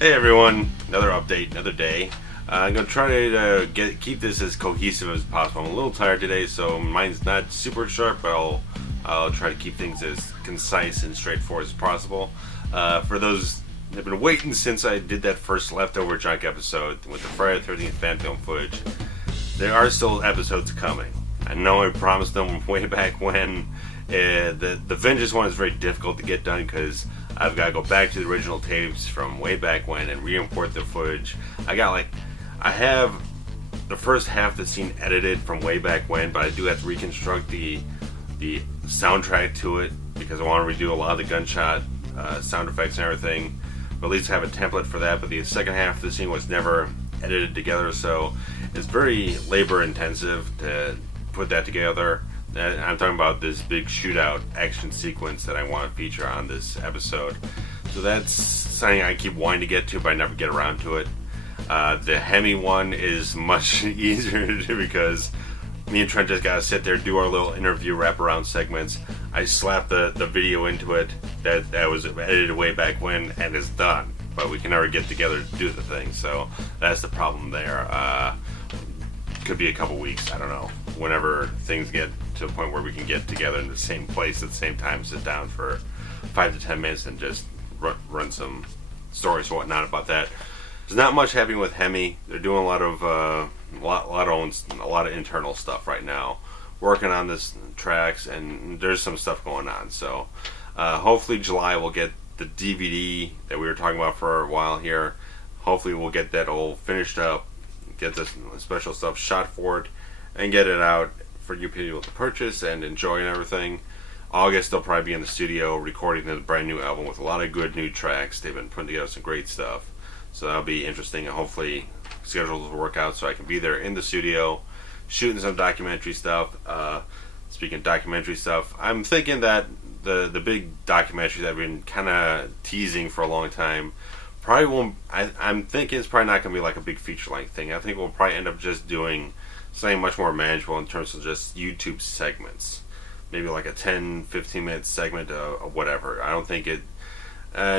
Hey everyone, another update, another day. I'm gonna try to keep this as cohesive as possible. I'm a little tired today, so mine's not super sharp, but I'll try to keep things as concise and straightforward as possible. For those that have been waiting since I did that first leftover junk episode with the Friday the 13th fan film footage, there are still episodes coming. I know I promised them way back when. The Vengeance one is very difficult to get done because I've got to go back to the original tapes from way back when and re-import the footage. I have the first half of the scene edited from way back when, but I do have to reconstruct the soundtrack to it because I want to redo a lot of the gunshot sound effects and everything. But at least have a template for that. But the second half of the scene was never edited together, so it's very labor intensive to put that together. I'm talking about this big shootout action sequence that I want to feature on this episode. So that's something I keep wanting to get to, but I never get around to it. The Hemi one is much easier to do because me and Trent just gotta sit there, do our little interview wraparound segments. I slap the video into it that was edited way back when, and it's done. But we can never get together to do the thing, so that's the problem there. Could be a couple weeks, I don't know. Whenever things get to a point where we can get together in the same place at the same time, sit down for 5 to 10 minutes and just run some stories and whatnot about that. There's not much happening with Hemi. They're doing a lot of internal stuff right now, working on this tracks, and there's some stuff going on. So hopefully July we'll get the DVD that we were talking about for a while here. Hopefully we'll get that all finished up, get this special stuff shot for it, and get it out for you people to purchase and enjoy and everything. August they'll probably be in the studio recording the brand new album with a lot of good new tracks. They've been putting together some great stuff, so that'll be interesting, and hopefully schedules will work out so I can be there in the studio shooting some documentary stuff. Speaking of documentary stuff, I'm thinking that the big documentary that I've been kind of teasing for a long time probably won't. I'm thinking it's probably not going to be like a big feature-length thing. I think we'll probably end up just doing something much more manageable in terms of just YouTube segments. Maybe like a 10-15 minute segment of whatever. I don't think it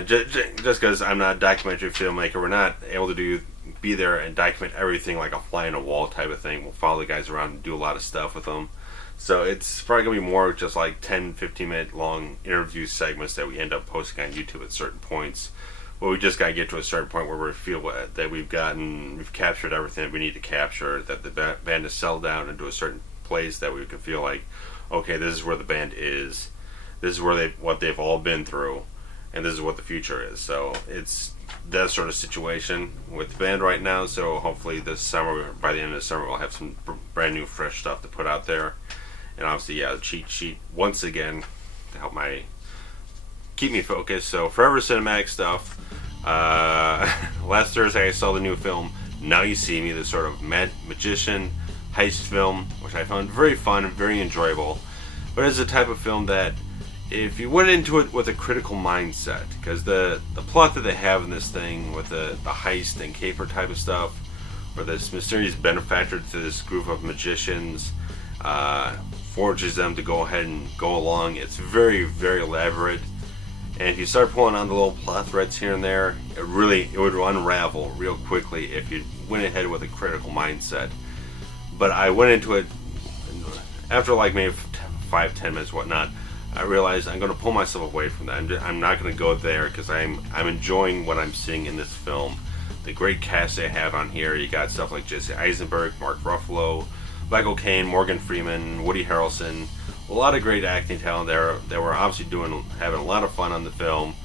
just because I'm not a documentary filmmaker, we're not able to be there and document everything like a fly on a wall type of thing. We'll follow the guys around and do a lot of stuff with them. So it's probably going to be more just like 10-15 minute long interview segments that we end up posting on YouTube at certain points. Well, we just got to get to a certain point where we feel that we've captured everything that we need to capture, that the band is settled down into a certain place that we can feel like, okay, this is where the band is, this is where what they've all been through, and this is what the future is. So it's that sort of situation with the band right now. So hopefully this summer, by the end of the summer, we'll have some brand new, fresh stuff to put out there. And obviously, yeah, the cheat sheet once again to help keep me focused. So forever cinematic stuff. Last Thursday I saw the new film Now You See Me, this sort of mad magician heist film, which I found very fun and very enjoyable. But it's a type of film that if you went into it with a critical mindset, because the plot that they have in this thing with the heist and caper type of stuff, where this mysterious benefactor to this group of magicians forges them to go ahead and go along, it's very, very elaborate. And if you start pulling on the little plot threads here and there, it would unravel real quickly if you went ahead with a critical mindset. But I went into it after like maybe 5-10 minutes, whatnot. I realized I'm going to pull myself away from that. I'm not going to go there because I'm enjoying what I'm seeing in this film. The great cast they have on here. You got stuff like Jesse Eisenberg, Mark Ruffalo, Michael Caine, Morgan Freeman, Woody Harrelson. A lot of great acting talent there. They were obviously having a lot of fun on the film,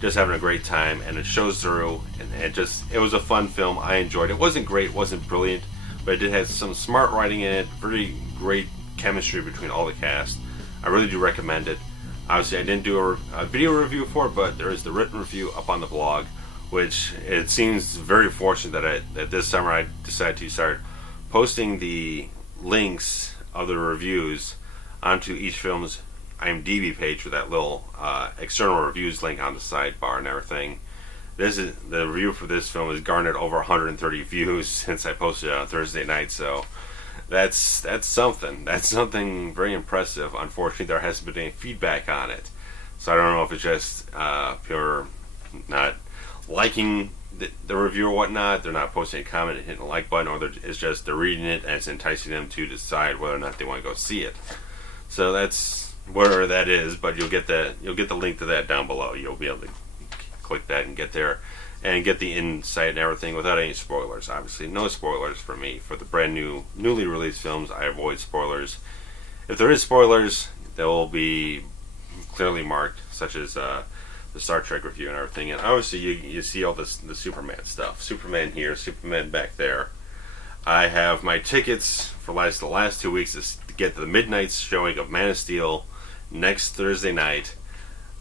just having a great time, and it shows through. And it was a fun film. I enjoyed it. It wasn't great, it wasn't brilliant, but it did have some smart writing in it. Very great chemistry between all the cast. I really do recommend it. Obviously, I didn't do a video review for it, but there is the written review up on the blog, which it seems very fortunate that this summer I decided to start posting the links of the reviews onto each film's IMDb page with that little external reviews link on the sidebar and everything. The review for this film has garnered over 130 views since I posted it on Thursday night, so that's something. That's something very impressive. Unfortunately, there hasn't been any feedback on it, so I don't know if it's just pure not liking the review or whatnot. They're not posting a comment and hitting the like button, or it's just they're reading it and it's enticing them to decide whether or not they want to go see it. So that's whatever that is, but you'll get the link to that down below. You'll be able to click that and get there and get the insight and everything without any spoilers. Obviously, no spoilers for me. For the brand new, newly released films, I avoid spoilers. If there is spoilers, they will be clearly marked, such as the Star Trek review and everything. And obviously, you see all this the Superman stuff. Superman here, Superman back there. I have my tickets for the last 2 weeks to get to the midnight showing of Man of Steel next Thursday night.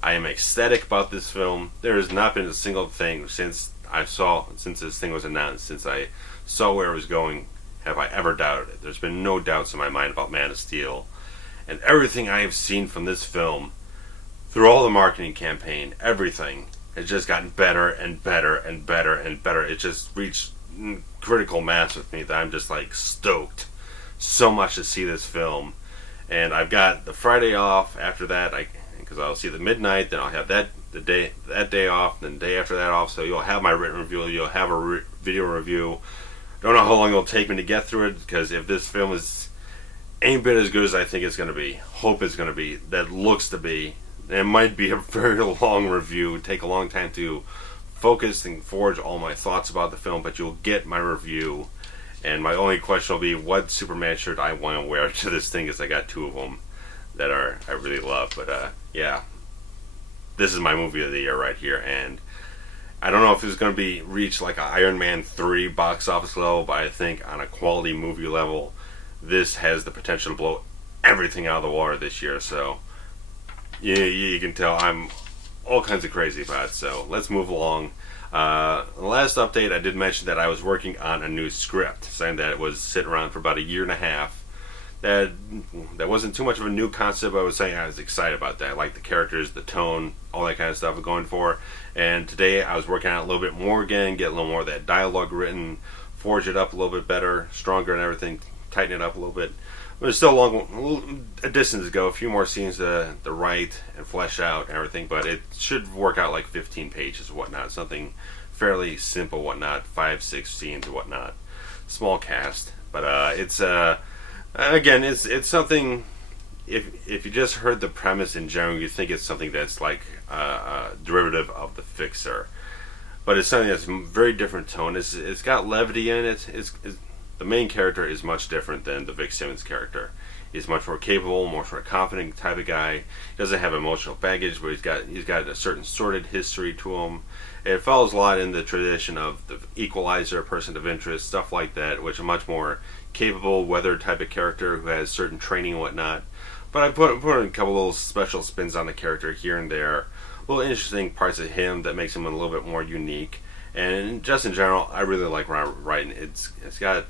I am ecstatic about this film. There has not been a single thing since this thing was announced, since I saw where it was going, have I ever doubted it. There's been no doubts in my mind about Man of Steel. And everything I have seen from this film, through all the marketing campaign, everything has just gotten better and better and better and better. It just reached critical mass with me that I'm just like stoked so much to see this film. And I've got the Friday off after that, because I'll see the midnight, then I'll have that day off, then the day after that off. So you'll have my written review, you'll have a video review. Don't know how long it'll take me to get through it, because if this film is any bit as good as I think it's going to be, hope it's going to be, that looks to be, it might be a very long review, take a long time to focus and forge all my thoughts about the film, but you'll get my review. And my only question will be, what Superman shirt I want to wear to this thing, because I got 2 of them that I really love. But yeah, this is my movie of the year right here, and I don't know if it's going to be reach like an Iron Man 3 box office level, but I think on a quality movie level, this has the potential to blow everything out of the water this year. So you can tell I'm all kinds of crazy about it. So let's move along. The last update, I did mention that I was working on a new script, saying that it was sitting around for about a year and a half. That wasn't too much of a new concept, but I was saying I was excited about that. I like the characters, the tone, all that kind of stuff I'm going for. And today I was working on it a little bit more again, get a little more of that dialogue written, forge it up a little bit better, stronger and everything, tighten it up a little bit. But there's still a distance to go, a few more scenes to write and flesh out and everything, but it should work out like 15 pages or whatnot, something fairly simple, whatnot, 5-6 scenes or whatnot, small cast. But again, it's something. If you just heard the premise in general, you think it's something that's like a derivative of The Fixer, but it's something that's very different tone. It's got levity in it. The main character is much different than the Vic Simmons character. He's much more capable, much more confident type of guy. He doesn't have emotional baggage, but he's got a certain sordid history to him. It follows a lot in the tradition of the Equalizer, Person of Interest, stuff like that, which is a much more capable, weathered type of character who has certain training and whatnot. But I put in a couple little special spins on the character here and there, little interesting parts of him that makes him a little bit more unique. And just in general, I really like writing. It's got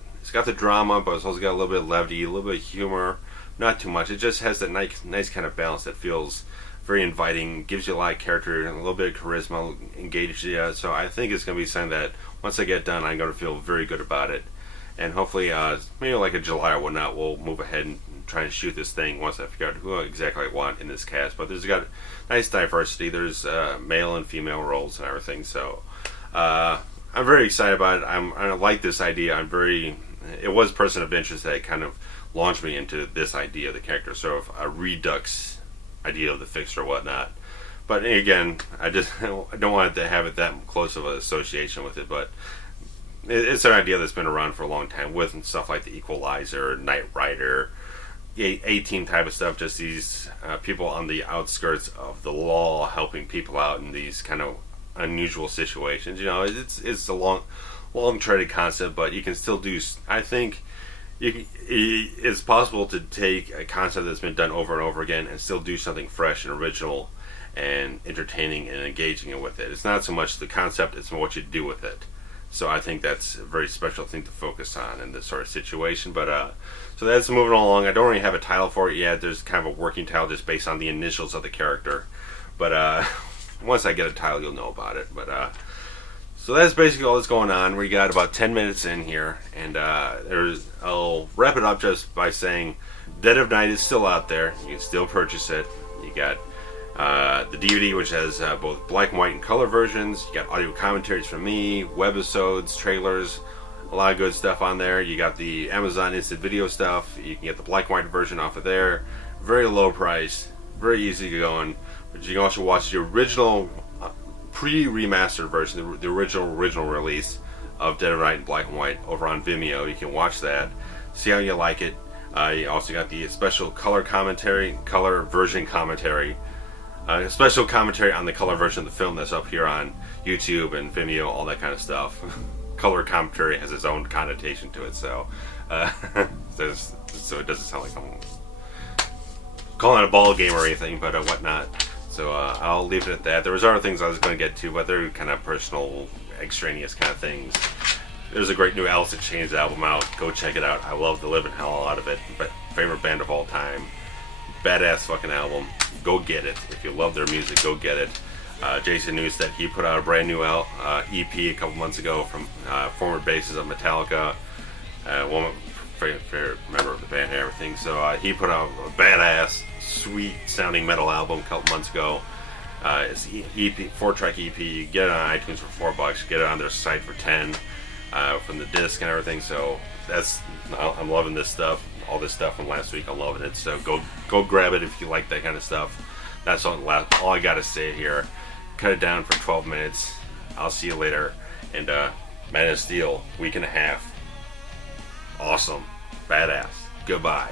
the drama, but it's also got a little bit of levity, a little bit of humor, not too much. It just has that nice kind of balance that feels very inviting, gives you a lot of character and a little bit of charisma, engages you. So I think it's going to be something that once I get done, I'm going to feel very good about it. And hopefully, maybe like in July or whatnot, we'll move ahead and try and shoot this thing once I figure out who exactly I want in this cast. But there's got nice diversity. There's male and female roles and everything. So I'm very excited about it. I like this idea. It was Person of Interest that kind of launched me into this idea of the character, sort of a redux idea of the Fixer or whatnot. But again, I don't want it to have it that close of an association with it, but it's an idea that's been around for a long time with stuff like the Equalizer, Knight Rider, A-Team type of stuff, just these people on the outskirts of the law helping people out in these kind of unusual situations. You know, it's a long treaded concept, but you can still do, I think it's possible to take a concept that's been done over and over again and still do something fresh and original and entertaining and engaging with it. It's not so much the concept, it's what you do with it. So I think that's a very special thing to focus on in this sort of situation. But so that's moving along. I don't really have a title for it yet. There's kind of a working title just based on the initials of the character. But once I get a title, you'll know about it. But so that's basically all that's going on. We got about 10 minutes in here, and I'll wrap it up just by saying Dead of Night is still out there. You can still purchase it. You got The DVD, which has both black and white and color versions. You got audio commentaries from me, webisodes, trailers, a lot of good stuff on there. You got the Amazon Instant Video stuff. You can get the black and white version off of there. Very low price, very easy going. But you can also watch the original pre-remastered version, the original release of Dead and Right in black and white over on Vimeo. You can watch that, see how you like it. You also got the special color version commentary. Special commentary on the color version of the film that's up here on YouTube and Vimeo, all that kind of stuff. Color commentary has its own connotation to it, so so it doesn't sound like I'm calling it a ball game or anything, but whatnot. So I'll leave it at that. There was other things I was going to get to, but they're kind of personal, extraneous kind of things. There's a great new Alice in Chains album out. Go check it out. I love the living hell out of it. But favorite band of all time. Badass fucking album. Go get it. If you love their music, go get it. Jason Newsted, he put out a brand new EP a couple months ago from former bassist of Metallica, one favorite member of the band and everything. So he put out a badass, sweet sounding metal album a couple months ago. It's EP, 4-track EP. You get it on iTunes for $4. Get it on their site for 10 from the disc and everything. So I'm loving this stuff. All this stuff from last week, I'm loving it. So go grab it if you like that kind of stuff. That's all I gotta say here. Cut it down for 12 minutes. I'll see you later. And Man of Steel, week and a half. Awesome. Badass. Goodbye.